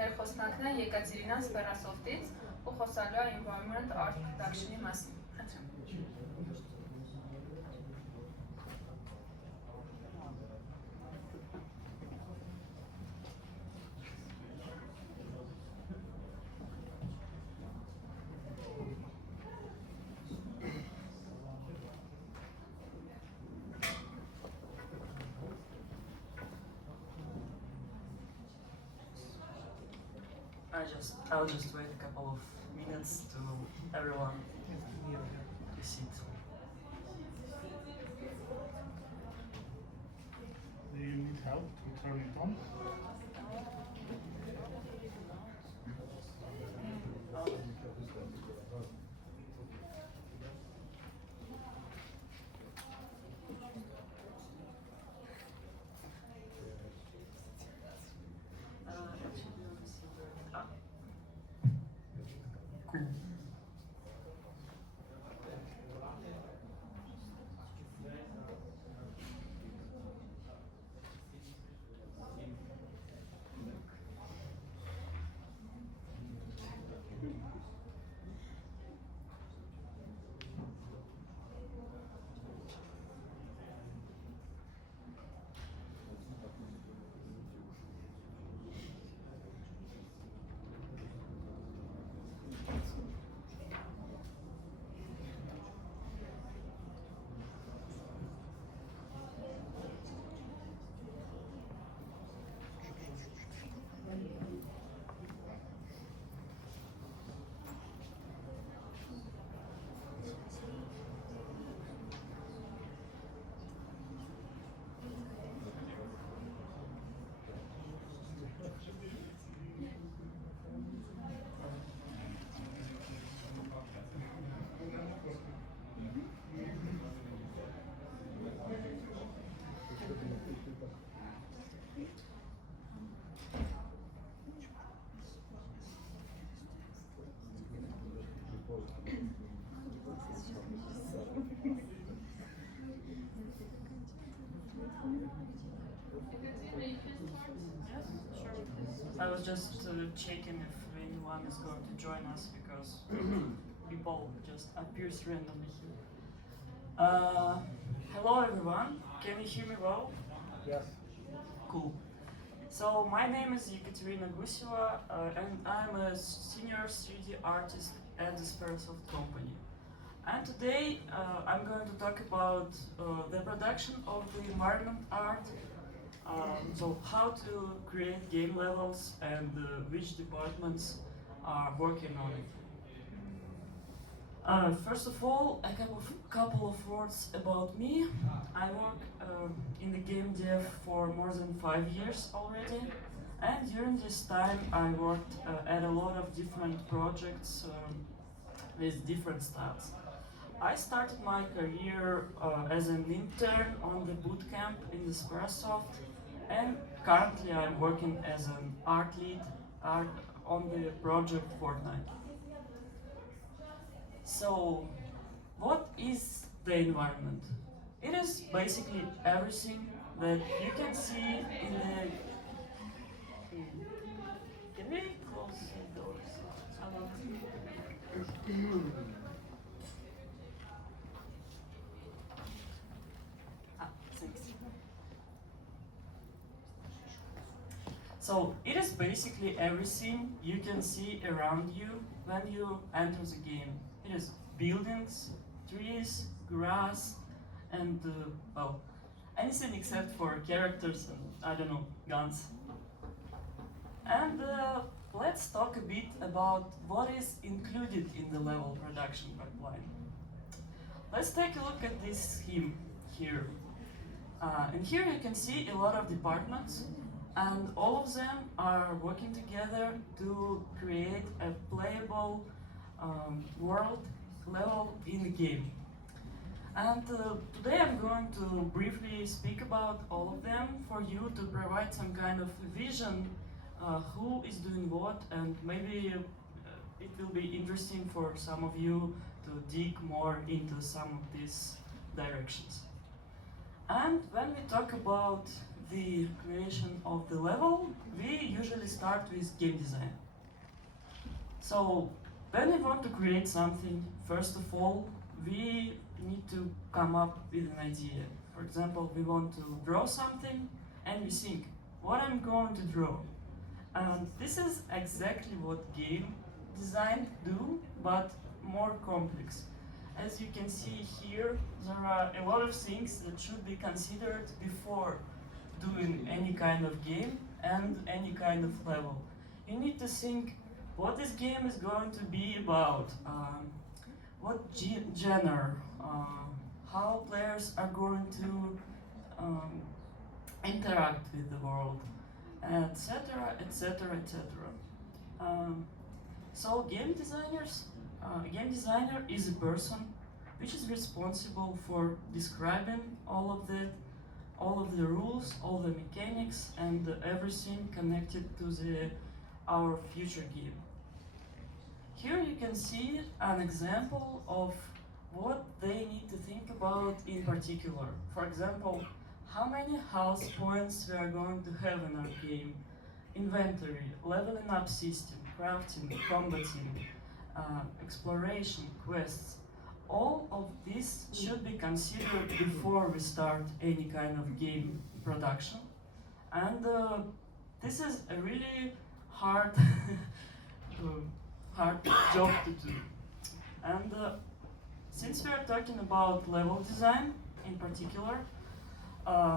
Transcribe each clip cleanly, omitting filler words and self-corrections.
Մեր խոսնակն է Եկատերինան Սպերասոֆտից ու խոսալու է Environment Art Production-ի մասին։ Խնդրեմ։ I'll just wait a couple of minutes to everyone to sit. Do you need help to turn it on? Cool. I was just checking if anyone is going to join us because people just appears randomly here. Hello everyone, can you hear me well? Yes. Cool. So my name is Ekaterina Guseva and I'm a senior 3D artist at the Sperasoft company. And today I'm going to talk about the production of the environment art. So how to create game levels and which departments are working on it. First of all, a couple of words about me. I work in the game dev for more than 5 years already, and during this time I worked at a lot of different projects with different styles. I started my career as an intern on the bootcamp in the Sperasoft, and currently I'm working as an art lead on the project Fortnite. So, what is the environment? It is basically everything that you can see in the... Can we close the doors? Thanks. So it is basically everything you can see around you when you enter the game. It is buildings, trees, grass, and well, anything except for characters and, I don't know, guns. And let's talk a bit about what is included in the level production pipeline. Let's take a look at this scheme here. And here you can see a lot of departments, and all of them are working together to create a playable world level in the game. And today I'm going to briefly speak about all of them for you to provide some kind of vision who is doing what, and maybe it will be interesting for some of you to dig more into some of these directions. And when we talk about the creation of the level, we usually start with game design. So when we want to create something, first of all, we need to come up with an idea. For example, we want to draw something and we think, what I'm going to draw? And this is exactly what game design do, but more complex. As you can see here, there are a lot of things that should be considered before doing any kind of game and any kind of level. You need to think what this game is going to be about, what genre, how players are going to interact with the world, etc., etc., etc. So game designer is a person which is responsible for describing all of the rules, all the mechanics, and everything connected to our future game. Here you can see an example of what they need to think about in particular. For example, how many house points we are going to have in our game, inventory, leveling up system, crafting, combating, exploration, quests. All of this should be considered before we start any kind of game production. And this is a really hard, hard job to do. And since we are talking about level design in particular,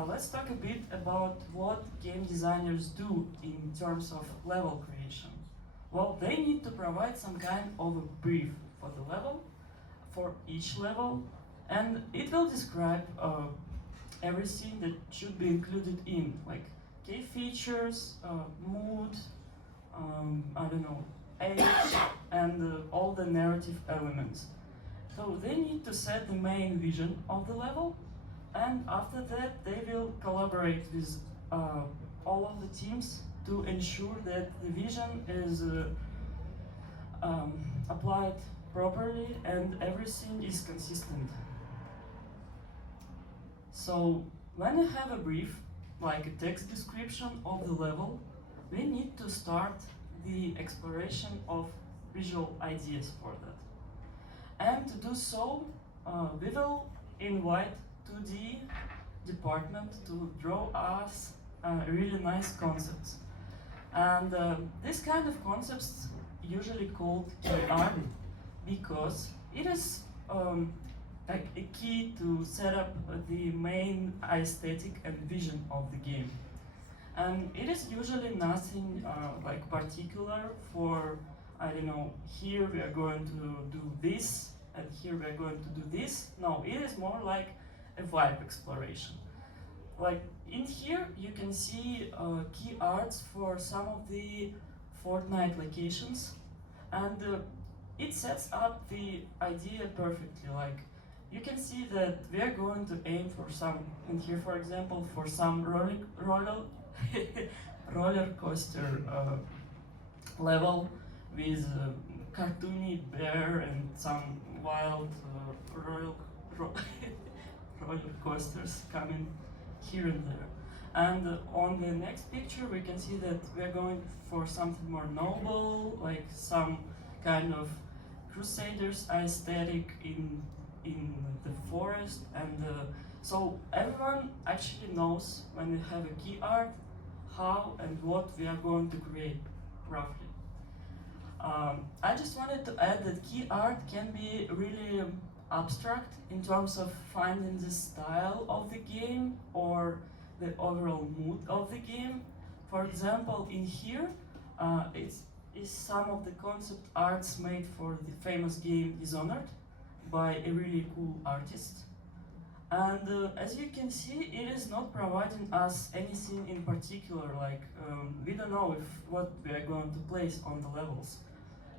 let's talk a bit about what game designers do in terms of level creation. Well, they need to provide some kind of a brief for the level, for each level, and it will describe everything that should be included in, like key features, mood, I don't know, age, and all the narrative elements. So they need to set the main vision of the level, and after that they will collaborate with all of the teams to ensure that the vision is applied properly and everything is consistent. So when you have a brief, like a text description of the level, we need to start the exploration of visual ideas for that. And to do so, we will invite 2D department to draw us really nice concepts. And this kind of concepts usually called key art because it is like a key to set up the main aesthetic and vision of the game. And it is usually nothing like particular for, I don't know, here we are going to do this and here we are going to do this. No, it is more like a vibe exploration. Like in here you can see key arts for some of the Fortnite locations, and it sets up the idea perfectly. Like you can see that we are going to aim for some, in here for example, for some roller coaster level with cartoony bear and some wild roller coasters coming here and there. And on the next picture we can see that we're going for something more noble, like some kind of Crusaders aesthetic in the forest. And so everyone actually knows when we have a key art how and what we are going to create roughly. I just wanted to add that key art can be really abstract in terms of finding the style of the game or the overall mood of the game. For example, in here is some of the concept arts made for the famous game Dishonored by a really cool artist. And as you can see, it is not providing us anything in particular, like we don't know what we are going to place on the levels,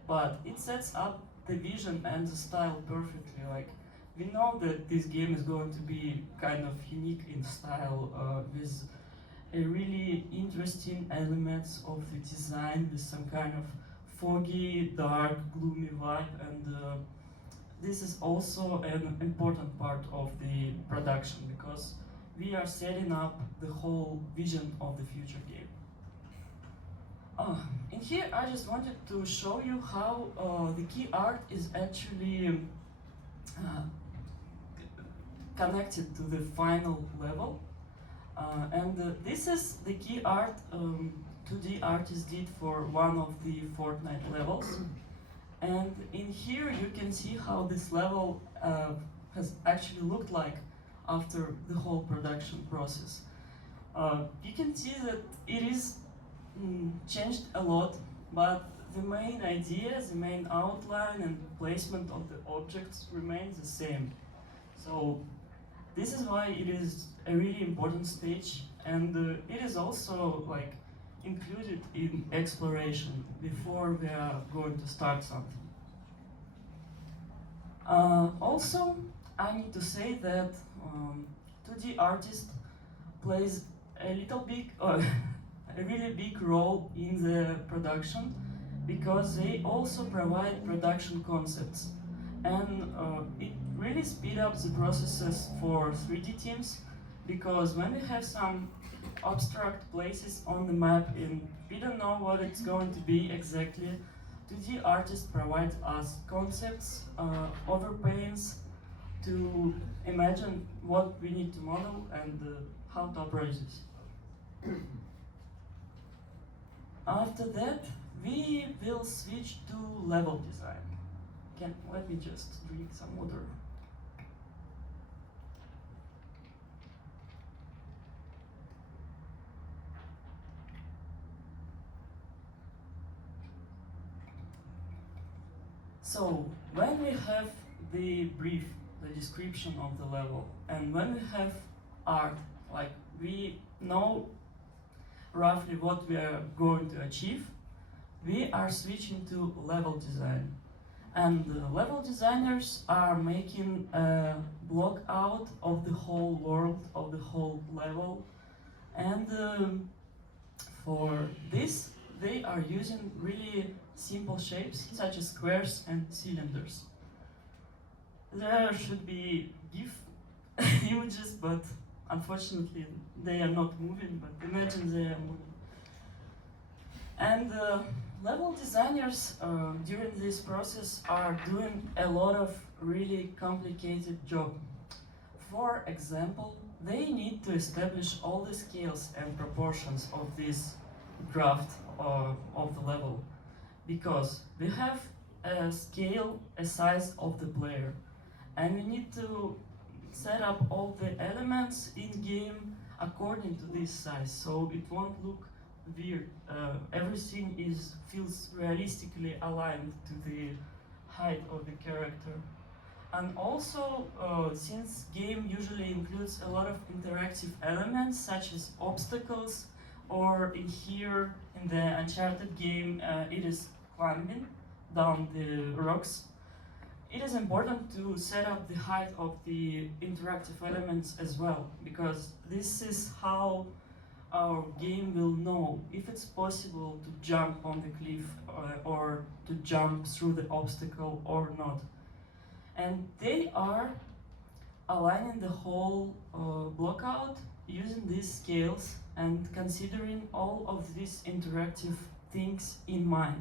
but it sets up the vision and the style perfectly. Like we know that this game is going to be kind of unique in style, with a really interesting elements of the design, with some kind of foggy, dark, gloomy vibe. And this is also an important part of the production, because we are setting up the whole vision of the future game. In here, I just wanted to show you how the key art is actually connected to the final level. This is the key art 2D artist did for one of the Fortnite levels. And in here you can see how this level has actually looked like after the whole production process. You can see that it is changed a lot, but the main idea, the main outline and placement of the objects remains the same. So this is why it is a really important stage, and it is also like included in exploration before we are going to start something. Also, I need to say that 2D artist plays a really big role in the production, because they also provide production concepts, and it really speed up the processes for 3D teams, because when we have some abstract places on the map and we don't know what it's going to be exactly, 2D artist provides us concepts, overpaints to imagine what we need to model and how to approach this. After that, we will switch to level design. Let me just drink some water. So, when we have the brief, the description of the level, and when we have art, like we know roughly what we are going to achieve, we are switching to level design. And the level designers are making a block out of the whole world, of the whole level. And for this, they are using really simple shapes, such as squares and cylinders. There should be GIF images, but unfortunately they are not moving, but imagine they are moving. And level designers during this process are doing a lot of really complicated job. For example, they need to establish all the scales and proportions of this draft of the level, because we have a scale, a size of the player, and we need to set up all the elements in game according to this size, so it won't look weird. Everything feels realistically aligned to the height of the character. And also, since game usually includes a lot of interactive elements such as obstacles, or in here in the Uncharted game it is climbing down the rocks, it is important to set up the height of the interactive elements as well, because this is how our game will know if it's possible to jump on the cliff or to jump through the obstacle or not. And they are aligning the whole blockout using these scales and considering all of these interactive things in mind.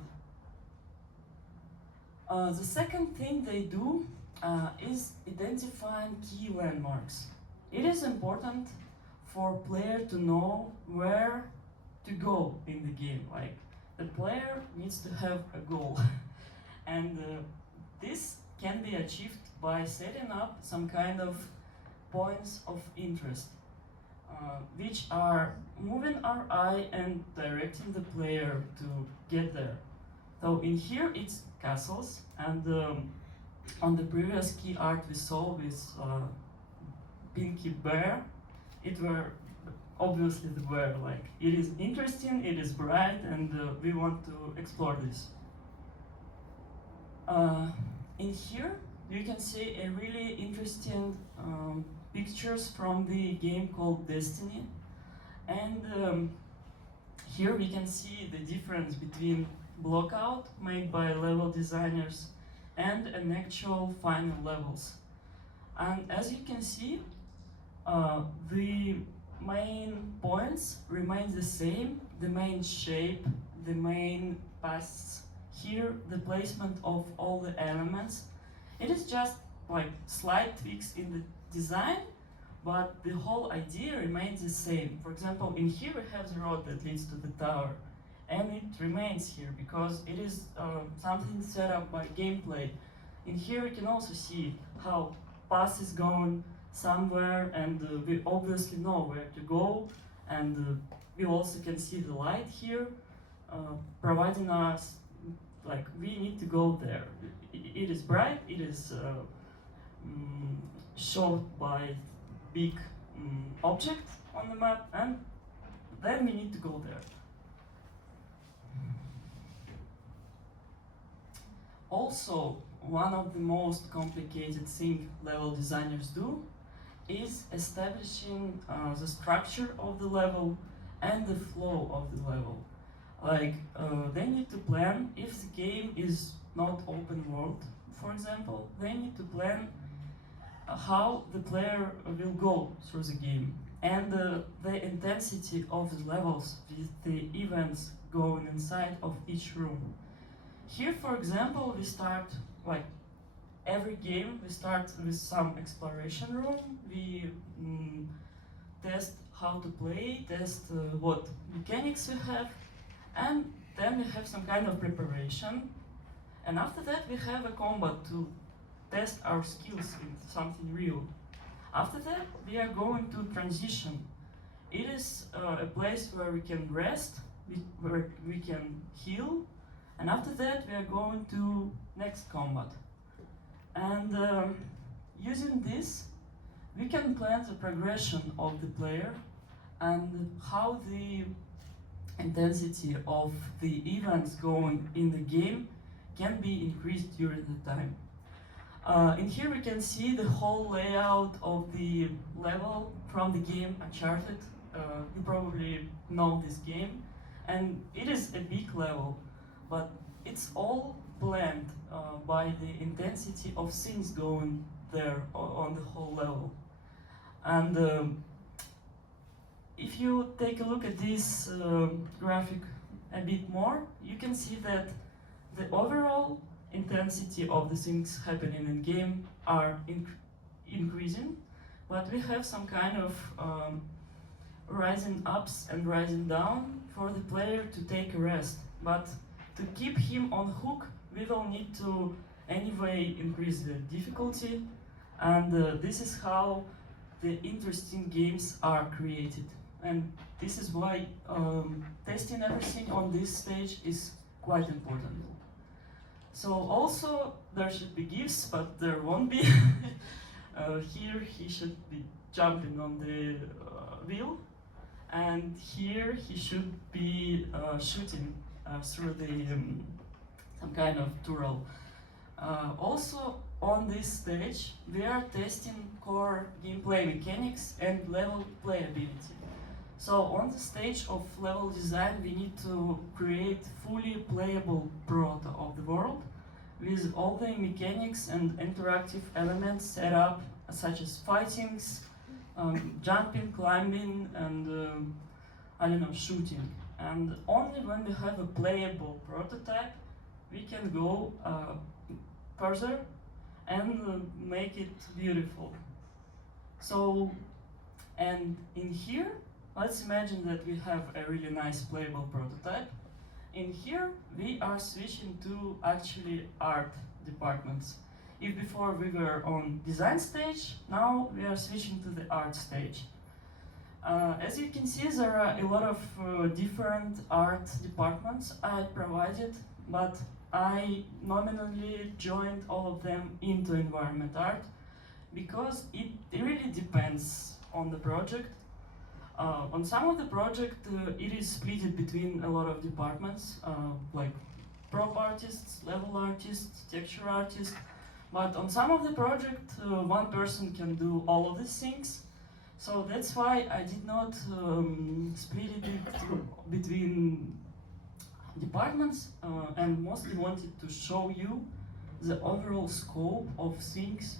The second thing they do is identifying key landmarks. It is important for player to know where to go in the game. Like, the player needs to have a goal. And this can be achieved by setting up some kind of points of interest, which are moving our eye and directing the player to get there. So in here it's castles, and on the previous key art we saw with Pinky Bear, it were obviously the bear. Like, it is interesting, it is bright, and we want to explore this. In here you can see a really interesting pictures from the game called Destiny, and here we can see the difference between blockout made by level designers and an actual final levels. And as you can see, The main points remain the same, the main shape, the main paths. Here, the placement of all the elements. It is just like slight tweaks in the design, but the whole idea remains the same. For example, in here we have the road that leads to the tower, and it remains here because it is something set up by gameplay. In here we can also see how path is going somewhere, and we obviously know where to go, and we also can see the light here, providing us like we need to go there. It is bright, it is shown by big object on the map, and then we need to go there. Also, one of the most complicated thing level designers do is establishing the structure of the level and the flow of the level. Like, they need to plan, if the game is not open world, for example, they need to plan how the player will go through the game, and the intensity of the levels with the events going inside of each room. Here, for example, we start, like every game, we start with some exploration room. We test how to play, test what mechanics we have, and then we have some kind of preparation. And after that, we have a combat to test our skills in something real. After that, we are going to transition. It is a place where we can rest, where we can heal, and after that, we are going to next combat. And using this, we can plan the progression of the player and how the intensity of the events going in the game can be increased during the time. In here we can see the whole layout of the level from the game Uncharted. You probably know this game, and it is a big level, but it's all planned by the intensity of things going there on the whole level. And if you take a look at this graphic a bit more, you can see that the overall intensity of the things happening in game are increasing, but we have some kind of rising ups and rising down for the player to take a rest. But to keep him on hook, we will need to anyway increase the difficulty, and this is how the interesting games are created. And this is why testing everything on this stage is quite important. So also there should be gifts, but there won't be. Here he should be jumping on the wheel, and here he should be shooting through the some kind of tunnel. Also on this stage we are testing core gameplay mechanics and level playability. So on the stage of level design, we need to create fully playable proto of the world with all the mechanics and interactive elements set up, such as fightings, jumping, climbing, and I don't know, shooting. And only when we have a playable prototype, we can go further and make it beautiful. So, and in here, let's imagine that we have a really nice playable prototype. In here, we are switching to actually art departments. If before we were on design stage, now we are switching to the art stage. As you can see, there are a lot of different art departments I provided, but I nominally joined all of them into environment art because it really depends on the project. On some of the project, it is split between a lot of departments, like prop artists, level artists, texture artists. But on some of the project, one person can do all of these things. So that's why I did not split it between departments, and mostly wanted to show you the overall scope of things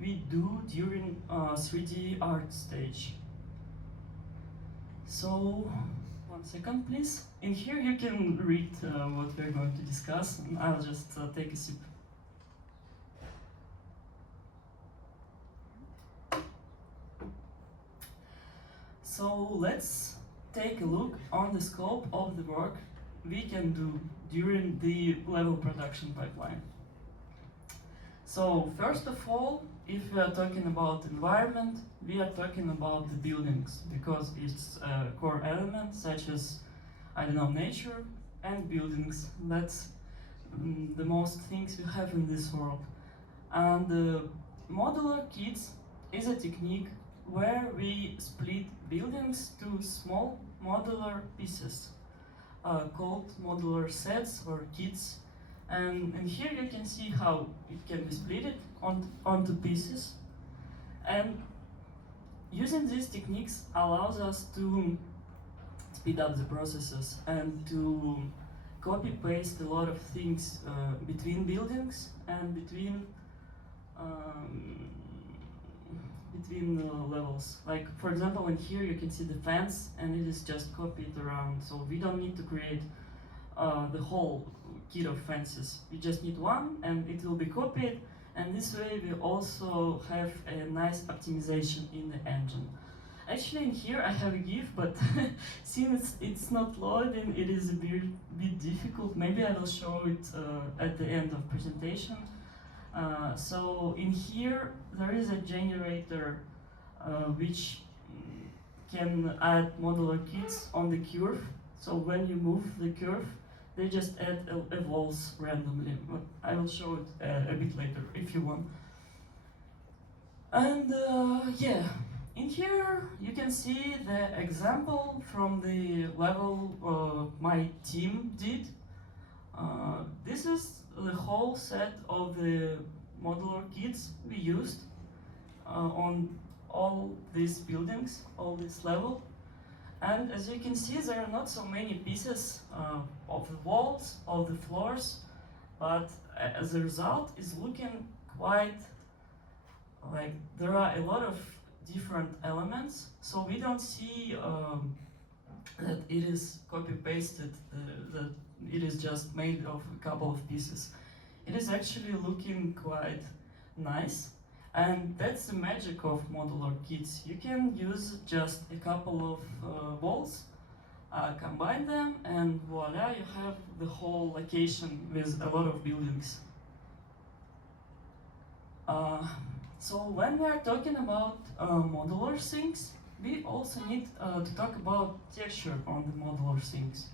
we do during 3D art stage. So, 1 second please. In here you can read what we're going to discuss, and I'll just take a sip. So let's take a look on the scope of the work we can do during the level production pipeline. So first of all, if we are talking about environment, we are talking about the buildings, because it's a core element such as, I don't know, nature and buildings. That's the most things we have in this world. And modular kits is a technique where we split buildings to small modular pieces called modular sets or kits. And here you can see how it can be split onto pieces. And using these techniques allows us to speed up the processes and to copy paste a lot of things between buildings and between levels. Like, for example, in here you can see the fence and it is just copied around, so we don't need to create the whole kit of fences. We just need one and it will be copied, and this way we also have a nice optimization in the engine. Actually, in here I have a GIF, but since it's not loading, it is a bit difficult. Maybe I will show it at the end of presentation. So in here there is a generator which can add modular kits on the curve. So when you move the curve, they just add a walls randomly. But I will show it a bit later if you want. And yeah, in here you can see the example from the level my team did. This is the whole set of the modular kits we used on all these buildings, all this level. And as you can see, there are not so many pieces of the walls, of the floors, but as a result is looking quite like there are a lot of different elements, so we don't see that it is copy-pasted, that it is just made of a couple of pieces. It is actually looking quite nice, and that's the magic of modular kits. You can use just a couple of walls, combine them, and voila, you have the whole location with a lot of buildings. So when we are talking about modular things, we also need to talk about texture on the modular things.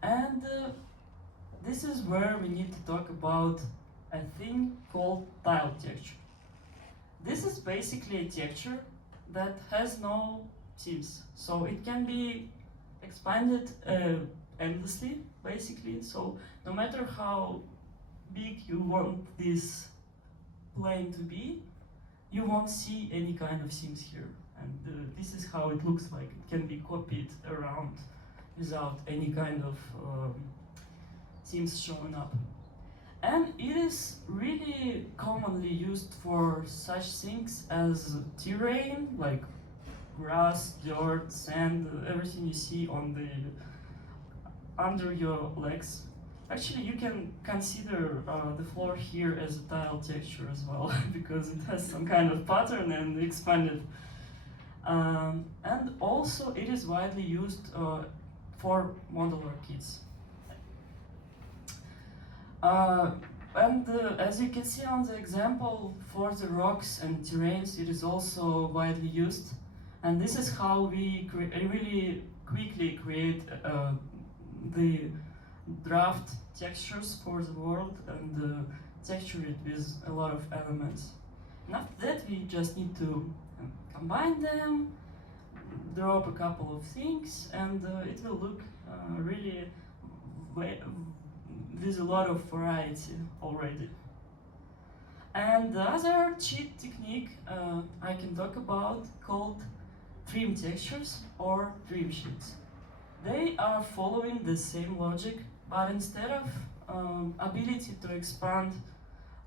And this is where we need to talk about a thing called tile texture. This is basically a texture that has no seams, so it can be expanded endlessly, basically. So no matter how big you want this plane to be, you won't see any kind of seams here. And this is how it looks like. It can be copied around without any kind of seams showing up. And it is really commonly used for such things as terrain, like grass, dirt, sand, everything you see on the under your legs. Actually, you can consider the floor here as a tile texture as well, because it has some kind of pattern and expanded. And also, it is widely used for modular kits. As you can see on the example, for the rocks and terrains, it is also widely used. And this is how we really quickly create the draft textures for the world and texture it with a lot of elements. And after that, we just need to combine them, drop a couple of things, and it will look really with a lot of variety already. And the other cheat technique I can talk about called trim textures or trim sheets. They are following the same logic, but instead of ability to expand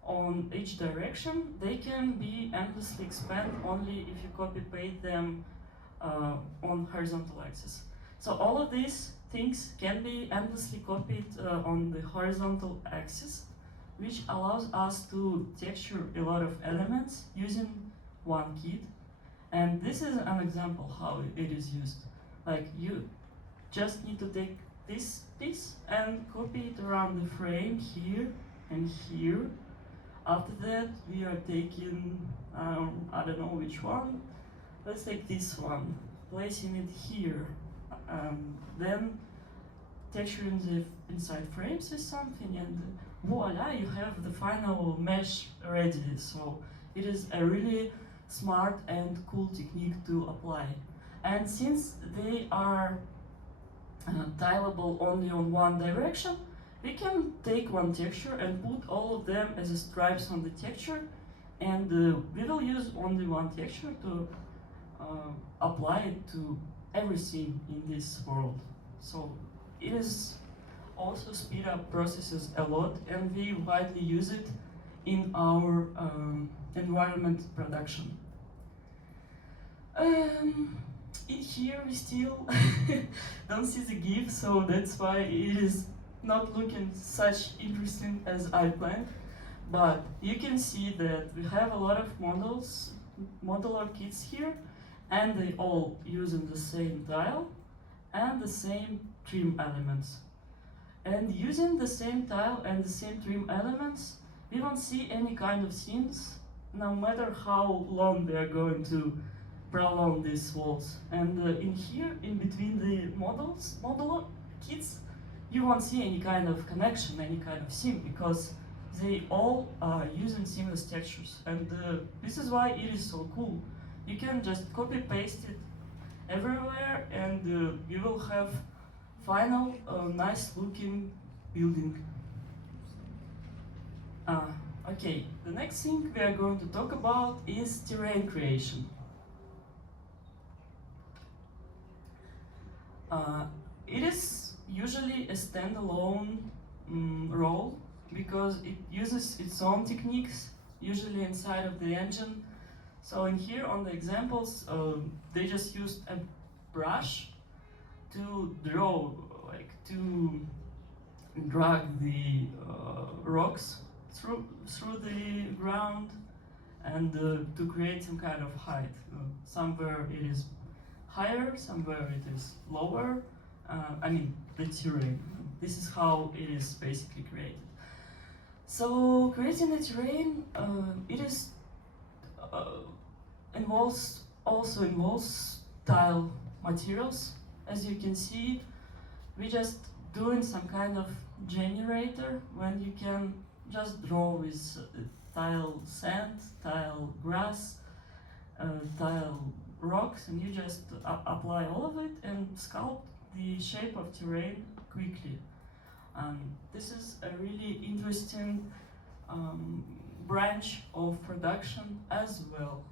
on each direction, they can be endlessly expanded only if you copy-paste them on horizontal axis. So all of these things can be endlessly copied on the horizontal axis, which allows us to texture a lot of elements using one kit. And this is an example how it is used. Like you just need to take this piece and copy it around the frame here and here. After that, we are taking, I don't know which one. Let's take this one, placing it here. Then texturing the inside frames is something, and voila, you have the final mesh ready. So it is a really smart and cool technique to apply. And since they are tileable only on one direction, we can take one texture and put all of them as stripes on the texture, and we will use only one texture to apply it to everything in this world. So it is also speed up processes a lot, and we widely use it in our environment production. In here we still don't see the GIF, so that's why it is not looking such interesting as I planned. But you can see that we have a lot of modular kits here, and they all using the same tile and the same trim elements. And using the same tile and the same trim elements, we won't see any kind of seams, no matter how long we are going to prolong these walls. And in here, in between the modular kits, you won't see any kind of connection, any kind of seam, because they all are using seamless textures. And this is why it is so cool. You can just copy paste it everywhere, and you will have final nice looking building. Okay, the next thing we are going to talk about is terrain creation. It is usually a standalone role because it uses its own techniques, usually inside of the engine. So in here on the examples, they just used a brush to draw, like to drag the rocks through the ground, and to create some kind of height. Somewhere it is higher, somewhere it is lower. I mean, the terrain. This is how it is basically created. So creating the terrain, it is also involves tile materials. As you can see, we just doing some kind of generator when you can just draw with tile sand, tile grass, tile rocks, and you just apply all of it and sculpt the shape of terrain quickly. This is a really interesting branch of production as well.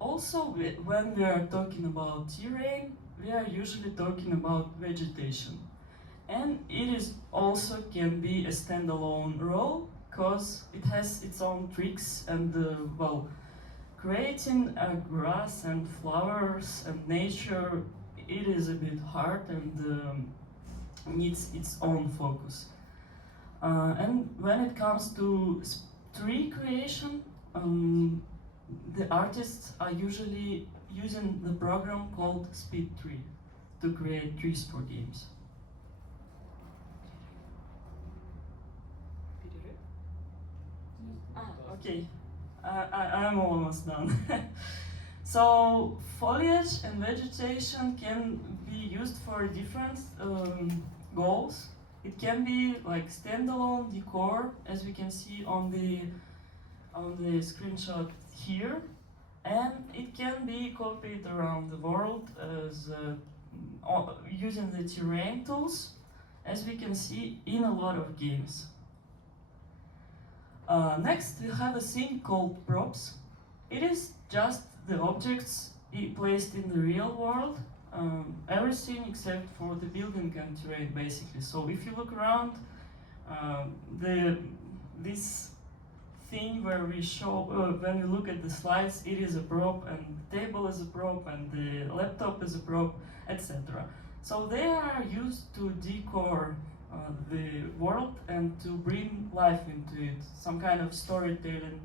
Also, when we are talking about terrain, we are usually talking about vegetation. And it is also can be a standalone role because it has its own tricks, and well, creating grass and flowers and nature, it is a bit hard and needs its own focus. And when it comes to tree creation, the artists are usually using the program called Speed Tree to create trees for games. Okay, I'm almost done. So foliage and vegetation can be used for different goals. It can be like standalone decor, as we can see on the screenshot here, and it can be copied around the world as using the terrain tools, as we can see in a lot of games. Next, we have a thing called props. It is just the objects placed in the real world, everything except for the building and terrain, basically. So if you look around, This thing where we show when we look at the slides, it is a prop, and the table is a prop, and the laptop is a prop, etc. So they are used to decor the world and to bring life into it, some kind of storytelling,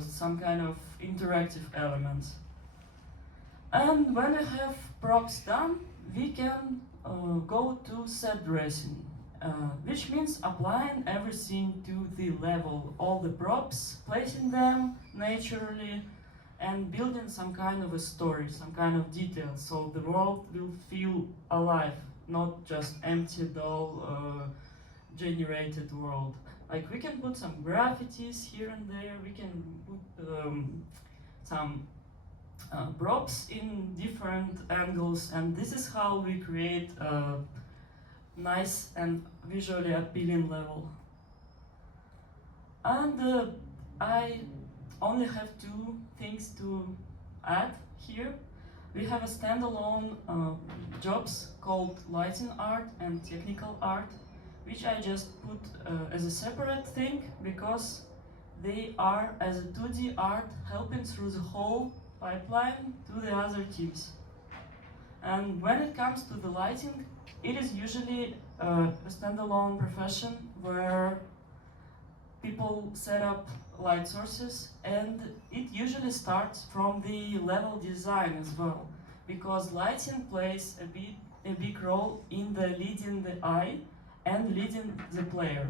some kind of interactive elements. And when we have props done, we can go to set dressing, which means applying everything to the level, all the props, placing them naturally, and building some kind of a story, some kind of detail, so the world will feel alive, not just empty, dull, generated world. Like we can put some graffitis here and there, we can put some props in different angles, and this is how we create a nice and visually appealing level. And I only have two things to add here. We have a standalone jobs called lighting art and technical art, which I just put as a separate thing because they are as a 2D art helping through the whole pipeline to the other teams. And when it comes to the lighting, it is usually a standalone profession where people set up light sources, and it usually starts from the level design as well, because lighting plays a big role in the leading the eye and leading the player.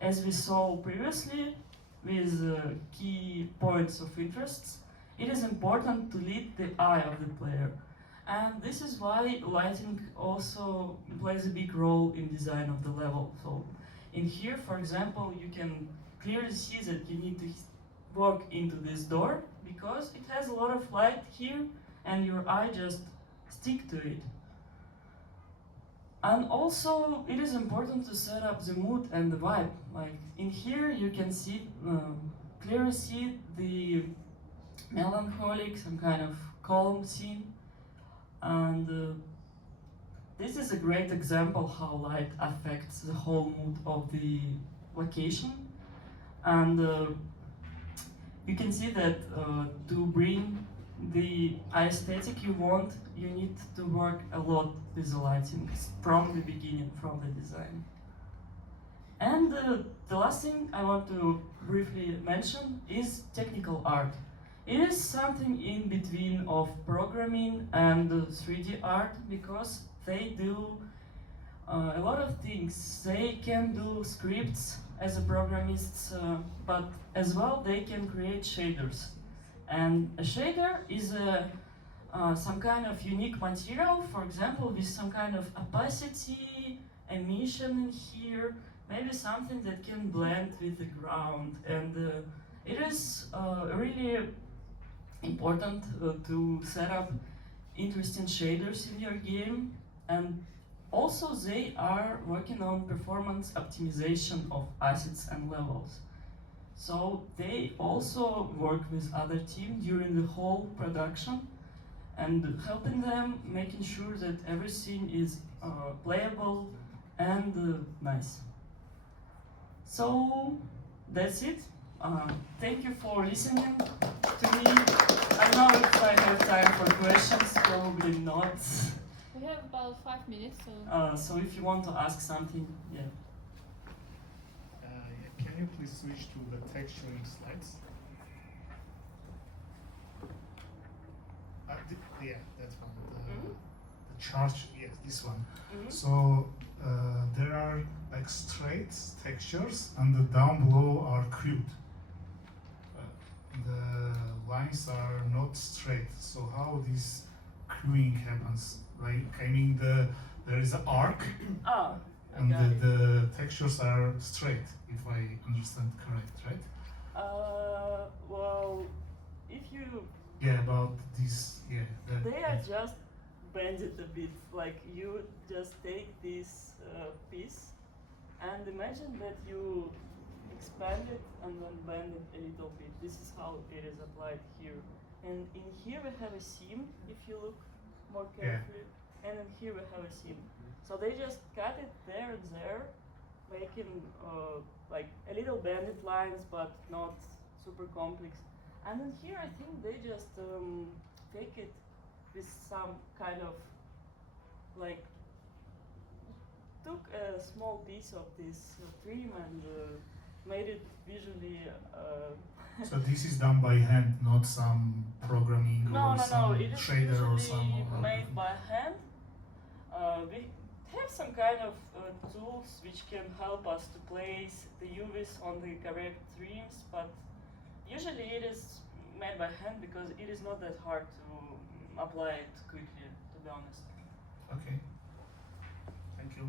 As we saw previously with key points of interest, it is important to lead the eye of the player. And this is why lighting also plays a big role in design of the level. So in here, for example, you can clearly see that you need to walk into this door because it has a lot of light here and your eye just stick to it. And also it is important to set up the mood and the vibe. Like in here you can see clearly see the melancholic, some kind of calm scene, and this is a great example how light affects the whole mood of the location. And you can see that to bring the aesthetic you want, you need to work a lot with the lighting from the beginning, from the design. And the last thing I want to briefly mention is technical art. It is something in between of programming and 3D art because they do a lot of things. They can do scripts as a programmist, but as well they can create shaders. And a shader is some kind of unique material, for example, with some kind of opacity, emission in here, maybe something that can blend with the ground. And it is really important to set up interesting shaders in your game, and also they are working on performance optimization of assets and levels. So they also work with other teams during the whole production and helping them making sure that everything is playable and nice. So that's it. Thank you for listening to me. I don't know if I have time for questions, probably not. We have about 5 minutes, so. So if you want to ask something, yeah. Can you please switch to the texturing slides? Yeah, that one. The chart, yes, this one. So there are like straight textures, and the down below are crude. The lines are not straight. So how this crewing happens? Like I mean, there is an arc, and the textures are straight. If I understand correct, right? Well, if you Yeah, about this, yeah. they are just bended a bit, like you just take this piece and imagine that you expand it and then bend it a little bit. This is how it is applied here. And in here we have a seam, if you look more carefully, and in here we have a seam. So they just cut it there and there, making like a little bandit lines, but not super complex. And then here, I think they just fake it with some kind of like took a small piece of this trim and made it visually. So this is done by hand, not some programming No, or no, some no. It is shader or usually some. made by hand. We have some kind of tools which can help us to place the UVs on the correct trims, but usually it is made by hand because it is not that hard to apply it quickly, to be honest. Okay. Thank you.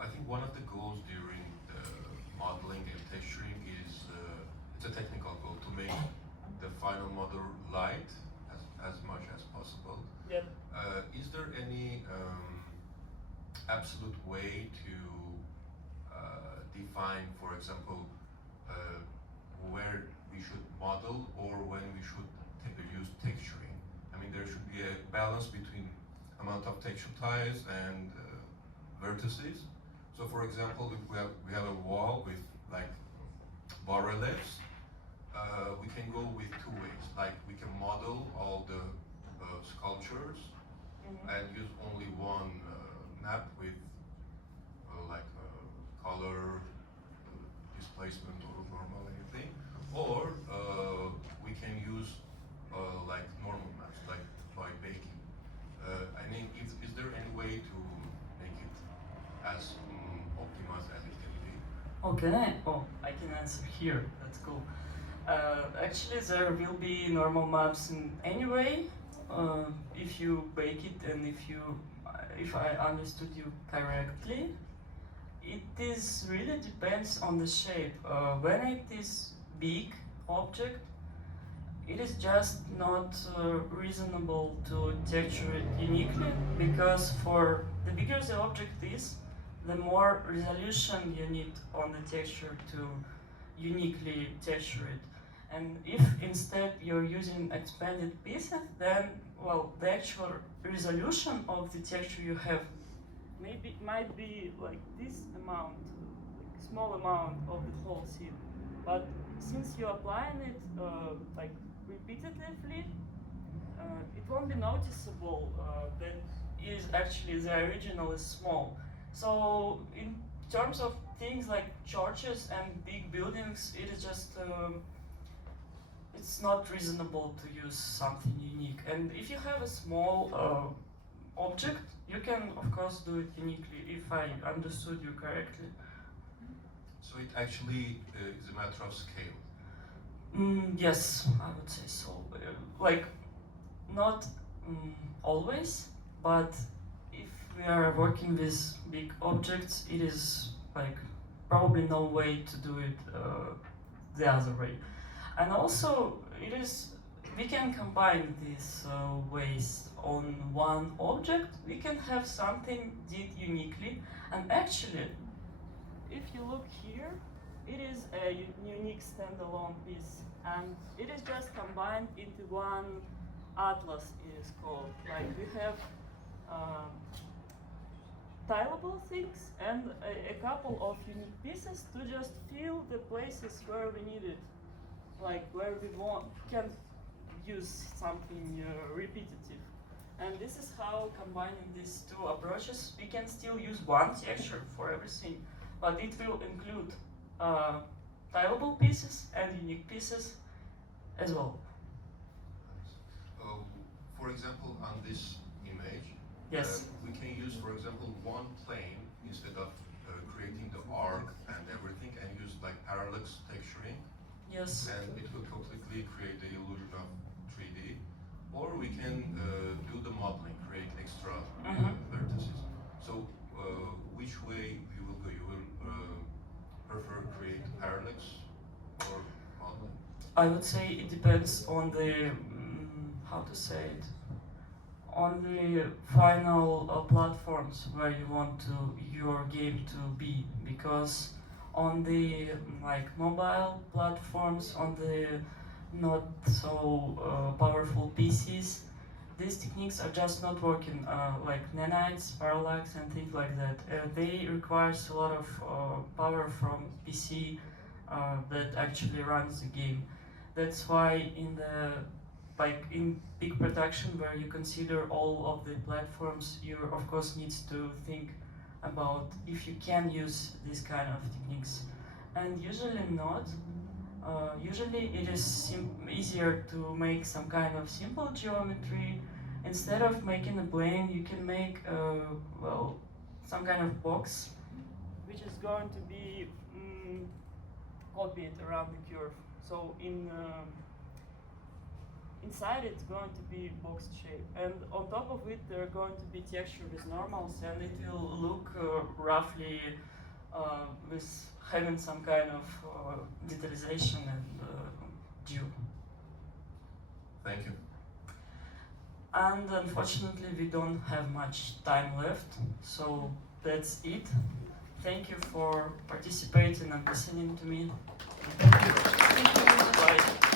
I think one of the goals during the modeling and texturing is it's a technical goal to make the final model light as much as possible. Yep. Is there any absolute way to define, for example, where we should model or when we should use texturing? I mean, there should be a balance between amount of texture ties and vertices. So, for example, if we have a wall with like bar reliefs, we can go with two ways. Like we can model all the sculptures and use only one map with color, displacement, or normal anything, or we can use like normal maps, like by baking. I mean, is there any way to make it as optimized as it can be? Oh, can I? Oh, I can answer here. That's cool. Actually, there will be normal maps in any way. If you bake it and if I understood you correctly, it is really depends on the shape. When it is big object, it is just not reasonable to texture it uniquely, because for the bigger the object is, the more resolution you need on the texture to uniquely texture it. And if instead you're using expanded pieces, then well, the actual resolution of the texture you have might be like this amount, like small amount of the whole scene. But since you're applying it like repeatedly, it won't be noticeable that is actually the original is small. So in terms of things like churches and big buildings, it is just it's not reasonable to use something unique. And if you have a small object, you can of course do it uniquely, if I understood you correctly. So it actually is a matter of scale. Yes, I would say so. Like, not always, but if we are working with big objects, it is like probably no way to do it the other way. And also, we can combine these ways on one object. We can have something did uniquely, and actually, if you look here, it is a unique standalone piece, and it is just combined into one atlas, it is called. Like we have tileable things and a couple of unique pieces to just fill the places where we need it, like where we can use something repetitive. And this is how, combining these two approaches, we can still use one texture for everything, but it will include tileable pieces and unique pieces as well. For example, on this image, yes, we can use, for example, one plane instead of creating the arc and everything, and use like parallax texturing. Yes. And it will completely create the illusion of 3D. Or we can do the modeling, create extra vertices. So which way you will go? You will prefer create parallax or modeling? I would say it depends on the, how to say it, on the final platforms where you want your game to be, because on the like mobile platforms, on the not so powerful PCs. These techniques are just not working, like nanites, parallax, and things like that. They require a lot of power from PC that actually runs the game. That's why in big production where you consider all of the platforms, you of course needs to think about if you can use these kind of techniques. And usually not. Usually it is easier to make some kind of simple geometry. Instead of making a plane, you can make some kind of box, which is going to be copied around the curve. So inside it's going to be box shape, and on top of it there are going to be texture with normals, and it will look roughly with having some kind of detailization and dew. Thank you. And unfortunately we don't have much time left, so that's it. Thank you for participating and listening to me. Thank you. Bye.